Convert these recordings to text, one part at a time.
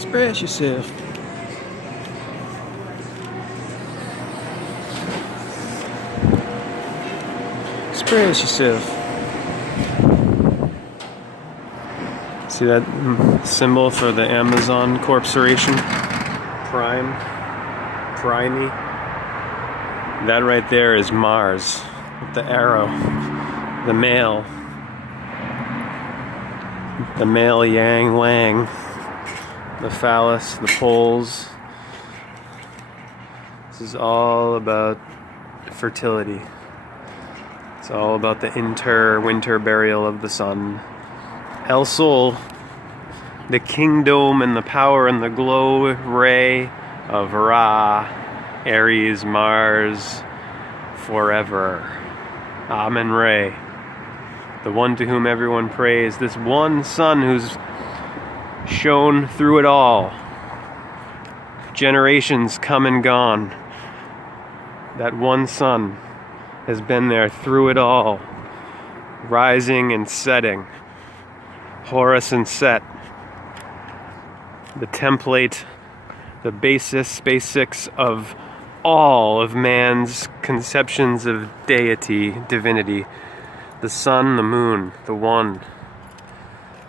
Express yourself. Express yourself. See that symbol for the Amazon Corporation? Prime. That right there is Mars. With the arrow. The male. The male yang wang. The phallus, the poles. This is all about fertility. It's all about the winter burial of the sun. El Sol, the kingdom and the power and the glow ray of Ra, Aries, Mars, forever. Amen Re. The one to whom everyone prays. This one sun who's shone through it all. Generations come and gone. That one sun has been there through it all. Rising and setting. Horus and Set. The template, the basics of all of man's conceptions of deity, divinity. The sun, the moon, the one.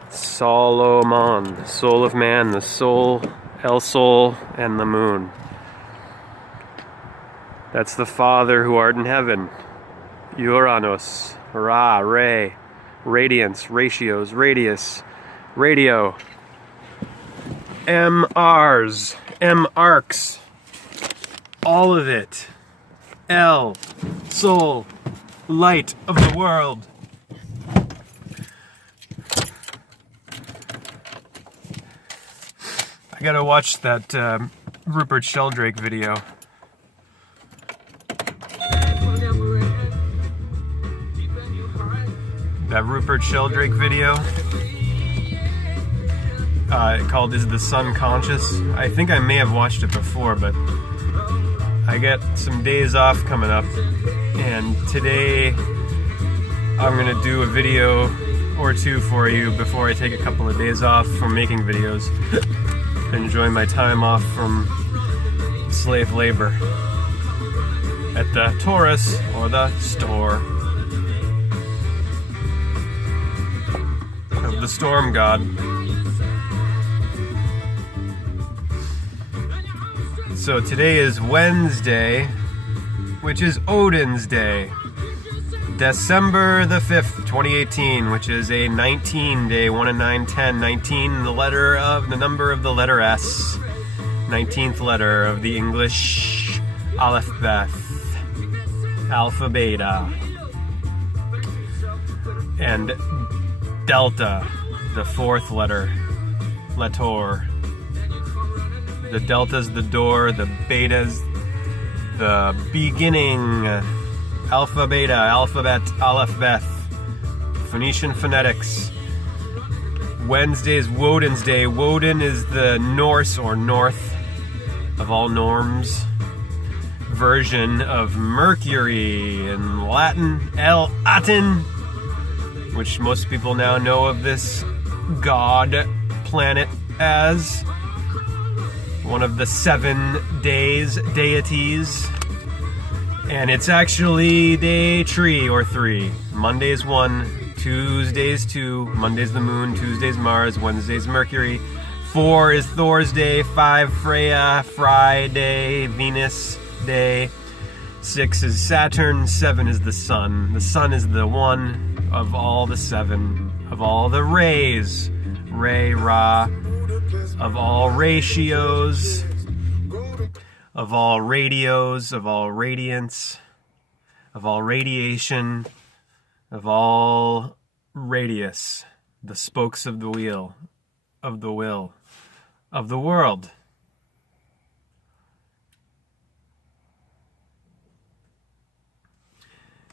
Solomon, the soul of man, the soul, El Sol, and the moon. That's the Father who art in heaven. Uranus, Ra, Re, radiance, ratios, radius, radio. M-Rs, M-Arcs, all of it. El Sol, light of the world. I gotta watch that Rupert Sheldrake video. That Rupert Sheldrake video called Is the Sun Conscious? I think I may have watched it before, but I get some days off coming up, and today I'm gonna do a video or two for you before I take a couple of days off from making videos. Enjoy my time off from slave labor at the Taurus or the store of the storm god. So today is Wednesday, which is Odin's Day. December the 5th, 2018, which is a 19 day, 1 and 9, 10, 19, the number of the letter S, 19th letter of the English alphabet, and delta, the 4th letter, letor. The delta's the door, the beta's the beginning. Alpha, beta, alphabet, aleph, beth. Phoenician phonetics. Wednesday's Woden's Day. Woden is the Norse or north of all norms version of Mercury in Latin, El Aten, which most people now know of this god planet as one of the 7 deities. And it's actually day 3 or 3. Monday's 1, Tuesday's 2, Monday's the moon, Tuesday's Mars, Wednesday's Mercury. 4 is Thor's day, 5 Freya, Friday, Venus day. 6 is Saturn, 7 is the sun. The sun is the one of all the 7, of all the rays. Ray, Ra, of all ratios. Of all radios, of all radiance, of all radiation, of all radius, the spokes of the wheel, of the will, of the world.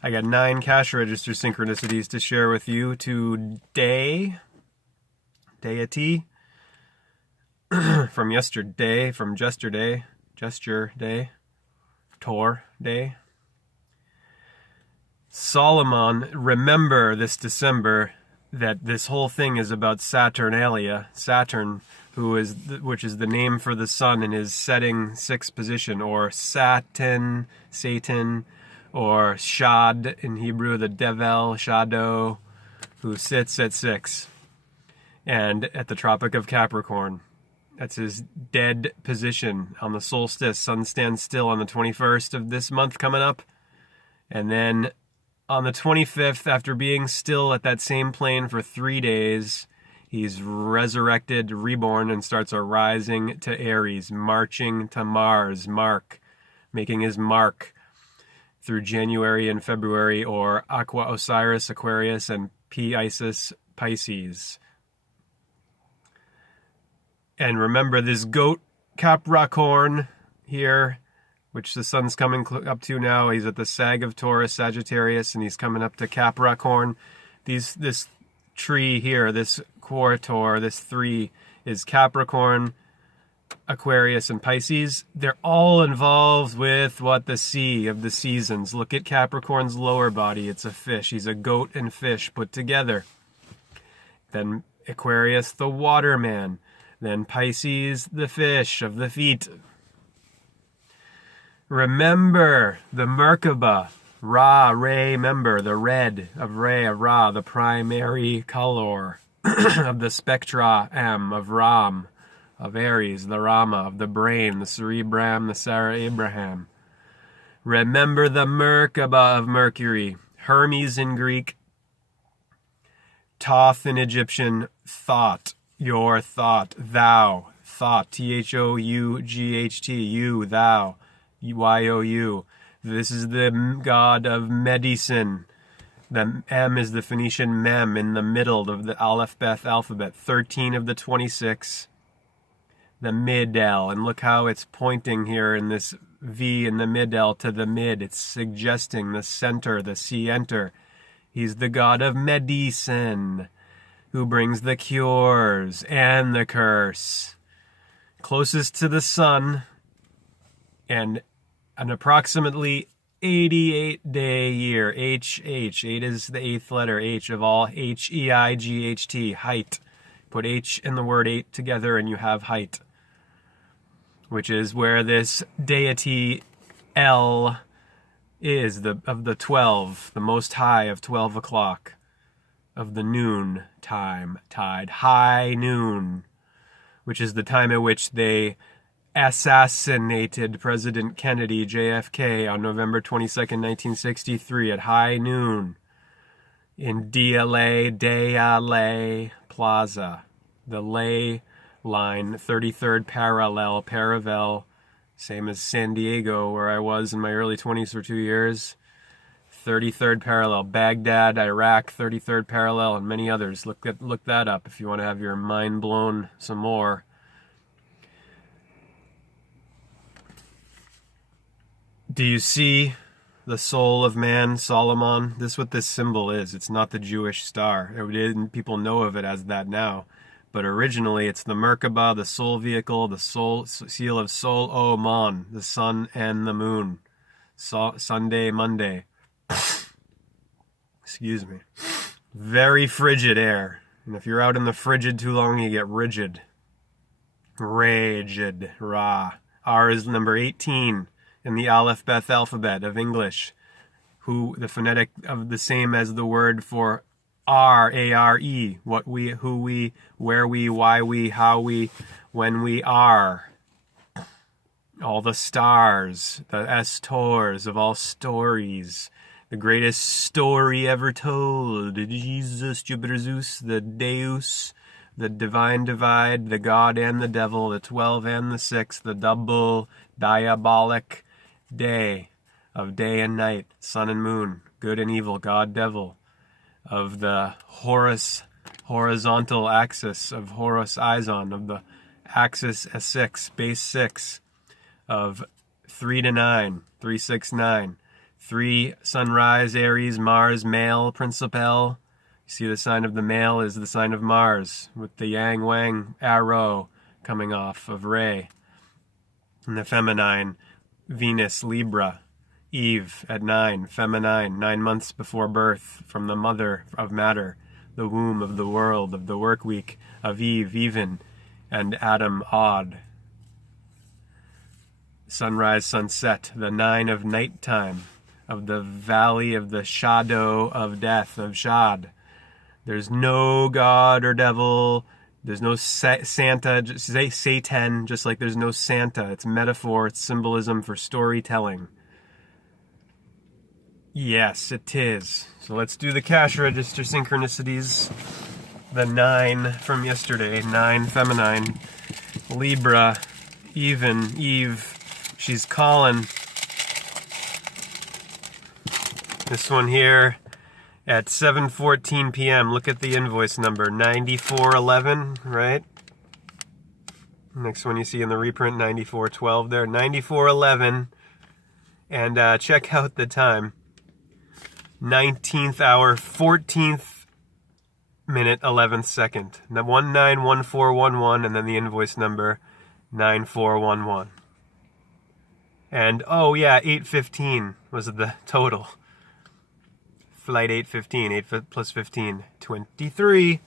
I got 9 cash register synchronicities to share with you today. Deity. From yesterday, Gesture Day, Tor Day. Solomon, remember this December that this whole thing is about Saturnalia, Saturn, which is the name for the sun in his setting sixth position, or Satan, or Shad in Hebrew, the devil, Shadow, who sits at 6 and at the Tropic of Capricorn. That's his dead position on the solstice. Sun stands still on the 21st of this month coming up. And then on the 25th, after being still at that same plane for 3 days, he's resurrected, reborn, and starts a rising to Aries, marching to Mars, making his mark through January and February, or Aqua Osiris, Aquarius, and P Isis, Pisces. And remember this goat Capricorn here, which the sun's coming up to now. He's at the Sag of Taurus, Sagittarius, and he's coming up to Capricorn. This tree here, this Quator, this 3 is Capricorn, Aquarius, and Pisces. They're all involved with the sea of the seasons. Look at Capricorn's lower body. It's a fish. He's a goat and fish put together. Then Aquarius, the waterman. Then Pisces, the fish of the feet. Remember the Merkaba, Ra, remember the red of Ra, the primary color of the spectra M of Ram, of Aries, the Rama, of the brain, the cerebrum, the Sarah Abraham. Remember the Merkaba of Mercury, Hermes in Greek, Thoth in Egyptian, thought, your thought, thou, thought, Thought, you, thou, you. This is the god of medicine. The M is the Phoenician mem in the middle of the Aleph Beth alphabet, 13 of the 26. The mid-L, and look how it's pointing here in this V in the mid-L to the mid. It's suggesting the center, the C-enter. He's the god of medicine, who brings the cures and the curse. Closest to the sun, and an approximately 88-day year. H, 8 is the 8th letter, H of all, Height, height. Put H and the word 8 together and you have height, which is where this deity L is, of the 12, the most high of 12 o'clock, of the noon tide, high noon, which is the time at which they assassinated President Kennedy, JFK, on November 22nd, 1963, at high noon in DLA Plaza, the ley line, 33rd parallel, Paravel, same as San Diego, where I was in my early 20s for 2 years. 33rd parallel, Baghdad, Iraq, 33rd parallel, and many others. Look that up if you want to have your mind blown some more. Do you see the soul of man, Solomon? This is what this symbol is. It's not the Jewish star. People know of it as that now. But originally it's the Merkaba, the soul vehicle, the soul seal of Sol Oman, the sun and the moon. Sunday, Monday. Excuse me. Very frigid air. And if you're out in the frigid too long, you get rigid. Rigid. Ra. R is number 18 in the Aleph Beth alphabet of English. Who, the phonetic of the same as the word for R, A-R-E. What we, who we, where we, why we, how we, when we are. All the stars, the estors of all stories. The greatest story ever told. Jesus, Jupiter, Zeus, the Deus, the divine divide, the God and the devil, the 12 and the 6, the double diabolic day of day and night, sun and moon, good and evil, God, devil, of the horizontal axis of Horus Izon, of the axis S6, base 6, of 3 to 9, 3, 6, 9. 3, sunrise, Aries, Mars, male, principal. You see the sign of the male is the sign of Mars, with the yang wang arrow coming off of Re. And the feminine, Venus, Libra, Eve at 9, feminine, 9 months before birth, from the mother of matter, the womb of the world, of the work week, of Eve, even, and Adam, odd. Sunrise, sunset, the 9 of nighttime, of the valley of the shadow of death, of Shad. There's no God or devil. There's no Santa, just say Satan, just like there's no Santa. It's metaphor, it's symbolism for storytelling. Yes, it is. So let's do the cash register synchronicities. The 9 from yesterday, 9 feminine, Libra, even, Eve, she's calling. This one here at 7:14 p.m. Look at the invoice number, 9411, right? Next one you see in the reprint, 9412 there, 9411. And check out the time. 19th hour, 14th minute, 11th second. 191411, and then the invoice number, 9411. And, oh yeah, 8:15 was the total. Flight 815, 8 plus 15, 23.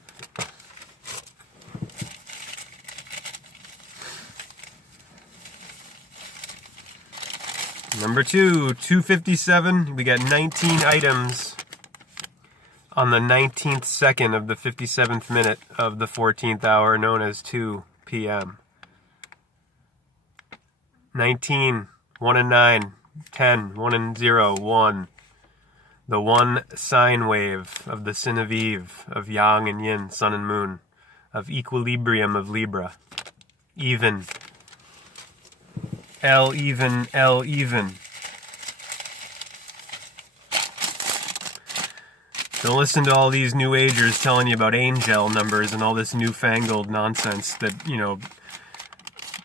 Number 2, 257. We got 19 items on the 19th second of the 57th minute of the 14th hour, known as 2 p.m. 19, 1 and 9, 10, 1 and 0, 1. The one sine wave of the sin of Eve, of Yang and Yin, sun and moon, of equilibrium of Libra. Even. L even, L even. Don't listen to all these New Agers telling you about angel numbers and all this newfangled nonsense that,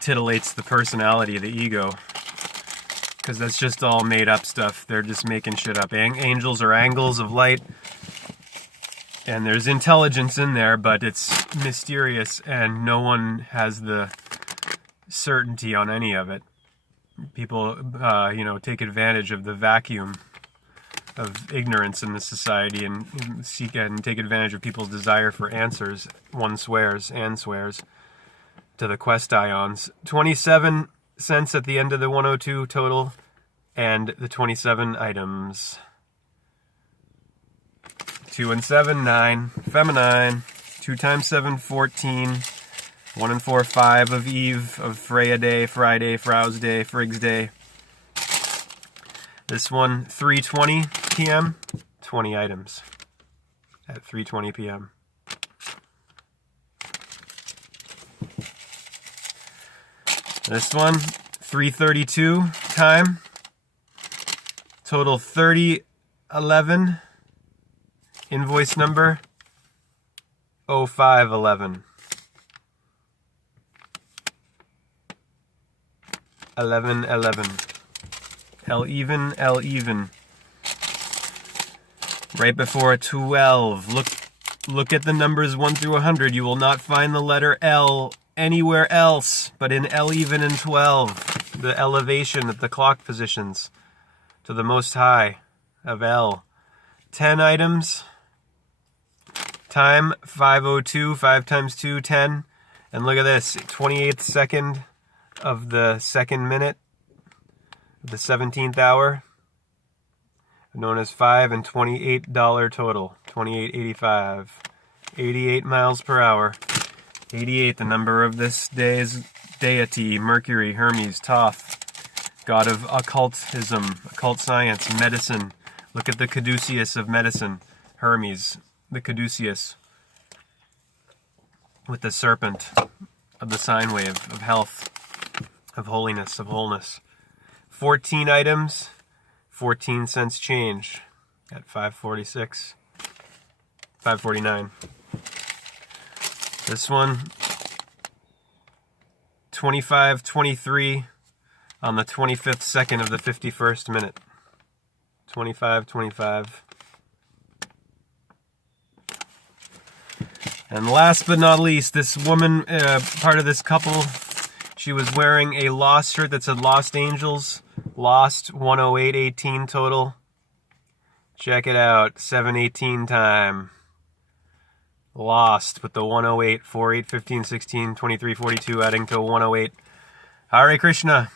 titillates the personality, the ego. Because that's just all made up stuff. They're just making shit up. Angels are angles of light. And there's intelligence in there, but it's mysterious and no one has the certainty on any of it. People, take advantage of the vacuum of ignorance in the society and seek and take advantage of people's desire for answers. One swears and swears to the quest ions. 27 cents at the end of the 102 total, and the 27 items. 2 and 7, 9. Feminine. 2 times 7, 14. 1 and 4, 5 of Eve, of Freya Day, Friday, Frow's Day, Frigg's Day. This one, 3:20 p.m., 20 items at 3:20 p.m. This one, 3:32 time, total 3011, invoice number 0511. 1111. L even, L even. Right before a 12. Look at the numbers 1 through 100. You will not find the letter L anywhere else but in L even and 12. The elevation at the clock positions to the most high of L. 10 items. Time 5:02. 5 times 2, 10. And look at this, 28th second of the second minute, the 17th hour, known as 5 and $28 total, $28.85, 88 miles per hour, 88, the number of this day's deity, Mercury, Hermes, Thoth, god of occultism, occult science, medicine. Look at the caduceus of medicine, Hermes, the caduceus, with the serpent of the sine wave of health, of holiness, of wholeness. 14 items, 14 cents change at 5:46, 5:49. This one, 25:23 on the 25th second of the 51st minute. 25:25. And last but not least, this woman, part of this couple, she was wearing a Lost shirt that said Lost Angels. Lost 108.18 total. Check it out. 7:18 time. lost with the 108, 4, 8, 15, 16, 23, 42, adding to 108. Hare Krishna.